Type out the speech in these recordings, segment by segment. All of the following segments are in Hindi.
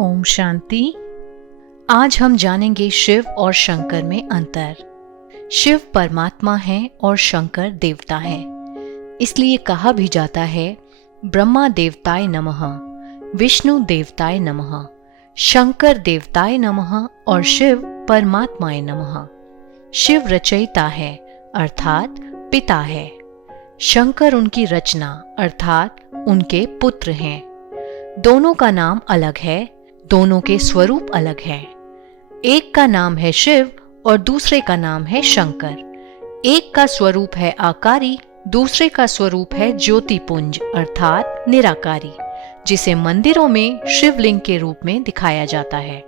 ओम शांति। आज हम जानेंगे शिव और शंकर में अंतर। शिव परमात्मा है और शंकर देवता है। इसलिए कहा भी जाता है ब्रह्मा देवताय नमः, विष्णु देवताय नमः, शंकर देवताय नमः और शिव परमात्माय नमः। शिव रचयिता है अर्थात पिता है। शंकर उनकी रचना अर्थात उनके पुत्र हैं। दोनों का नाम अलग है, दोनों के स्वरूप अलग हैं। एक का नाम है शिव और दूसरे का नाम है शंकर। एक का स्वरूप है आकारी, दूसरे का स्वरूप है ज्योतिपुंज अर्थात निराकारी, जिसे मंदिरों में शिवलिंग के रूप में दिखाया जाता है।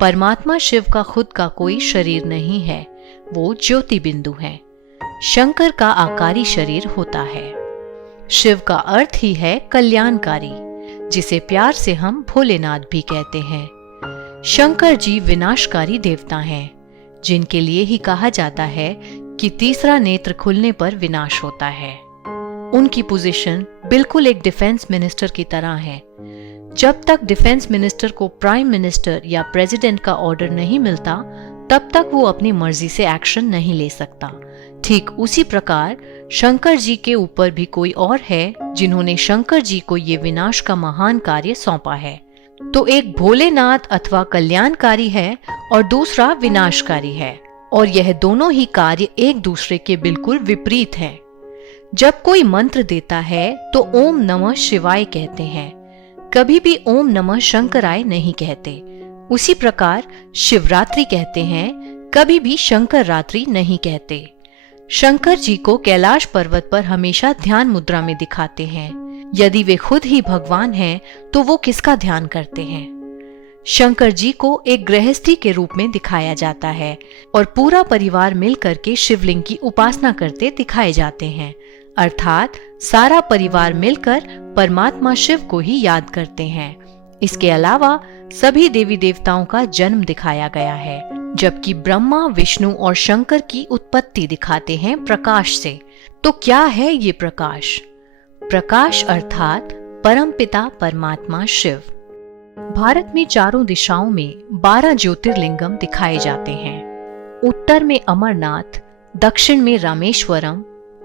परमात्मा शिव का खुद का कोई शरीर नहीं है, वो ज्योति बिंदु है। शंकर का आकारी शरीर होता है। शिव का अर्थ ही है कल्याणकारी, जिसे प्यार से हम भोलेनाथ भी कहते हैं। शंकर जी विनाशकारी देवता हैं, जिनके लिए ही कहा जाता है कि तीसरा नेत्र खुलने पर विनाश होता है। उनकी पोजीशन बिल्कुल एक डिफेंस मिनिस्टर की तरह है। जब तक डिफेंस मिनिस्टर को प्राइम मिनिस्टर या प्रेसिडेंट का ऑर्डर नहीं मिलता, तब तक वो अपनी मर्जी से एक्शन नहीं ले सकता। ठीक उसी प्रकार शंकर जी के ऊपर भी कोई और है जिन्होंने शंकर जी को ये विनाश का महान कार्य सौंपा है। तो एक भोलेनाथ अथवा कल्याणकारी है और दूसरा विनाशकारी है, और यह दोनों ही कार्य एक दूसरे के बिल्कुल विपरीत हैं। जब कोई मंत्र देता है तो ओम नमः शिवाय कहते हैं, कभी भी ओम नमः शंकराय नहीं कहते। उसी प्रकार शिवरात्रि कहते हैं, कभी भी शंकर रात्रि नहीं कहते। शंकर जी को कैलाश पर्वत पर हमेशा ध्यान मुद्रा में दिखाते हैं। यदि वे खुद ही भगवान हैं, तो वो किसका ध्यान करते हैं? शंकर जी को एक गृहस्थी के रूप में दिखाया जाता है और पूरा परिवार मिलकर के शिवलिंग की उपासना करते दिखाए जाते हैं, अर्थात सारा परिवार मिलकर परमात्मा शिव को ही याद करते हैं। इसके अलावा सभी देवी देवताओं का जन्म दिखाया गया है, जबकि ब्रह्मा, विष्णु और शंकर की उत्पत्ति दिखाते हैं प्रकाश से। तो क्या है ये प्रकाश? प्रकाश अर्थात परमपिता परमात्मा शिव। भारत में चारों दिशाओं में 12 ज्योतिर्लिंगम दिखाए जाते हैं। उत्तर में अमरनाथ, दक्षिण में रामेश्वरम,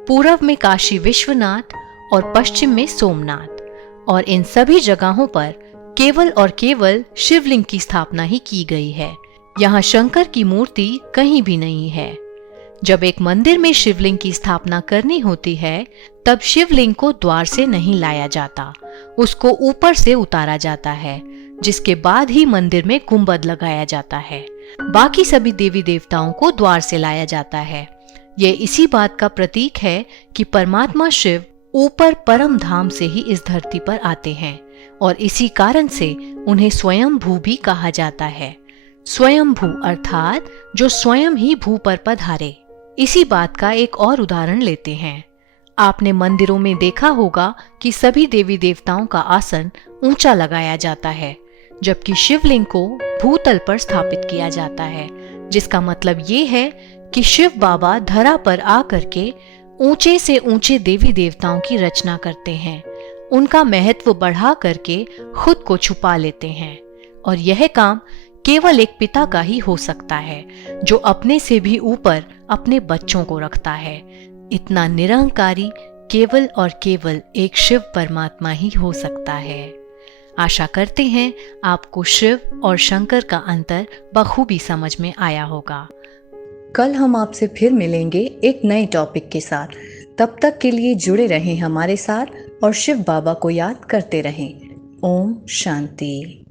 पूर्व में काशी विश्वनाथ और पश्चिम में सोमनाथ। और इन सभी जगहों पर केवल और केवल शिवलिंग की स्थापना ही की गई है। यहाँ शंकर की मूर्ति कहीं भी नहीं है। जब एक मंदिर में शिवलिंग की स्थापना करनी होती है, तब शिवलिंग को द्वार से नहीं लाया जाता, उसको ऊपर से उतारा जाता है, जिसके बाद ही मंदिर में गुंबद लगाया जाता है। बाकी सभी देवी देवताओं को द्वार से लाया जाता है। ये इसी बात का प्रतीक है कि परमात्मा शिव ऊपर परम धाम से ही इस धरती पर आते हैं, और इसी कारण से उन्हें स्वयंभू भी कहा जाता है। स्वयंभू अर्थात जो स्वयं ही भू पर पधारे। इसी बात का एक और उदाहरण लेते हैं। आपने मंदिरों में देखा होगा कि सभी देवी देवताओं का आसन ऊंचा लगाया जाता है, जबकि शिवलिंग को भूतल पर स्थापित किया जाता है, जिसका मतलब ये है कि शिव बाबा धरा पर आकर के ऊंचे से ऊंचे देवी देवताओं की रचना करते हैं, उनका महत्व बढ़ा करके खुद को छुपा लेते हैं। और यह काम केवल एक पिता का ही हो सकता है, जो अपने से भी ऊपर अपने बच्चों को रखता है। इतना निरंकारी केवल और केवल एक शिव परमात्मा ही हो सकता है। आशा करते हैं आपको शिव और शंकर का अंतर बखूबी समझ में आया होगा। कल हम आपसे फिर मिलेंगे एक नए टॉपिक के साथ। तब तक के लिए जुड़े रहें हमारे साथ और शिव बाबा को याद करते रहें। ओम शांति।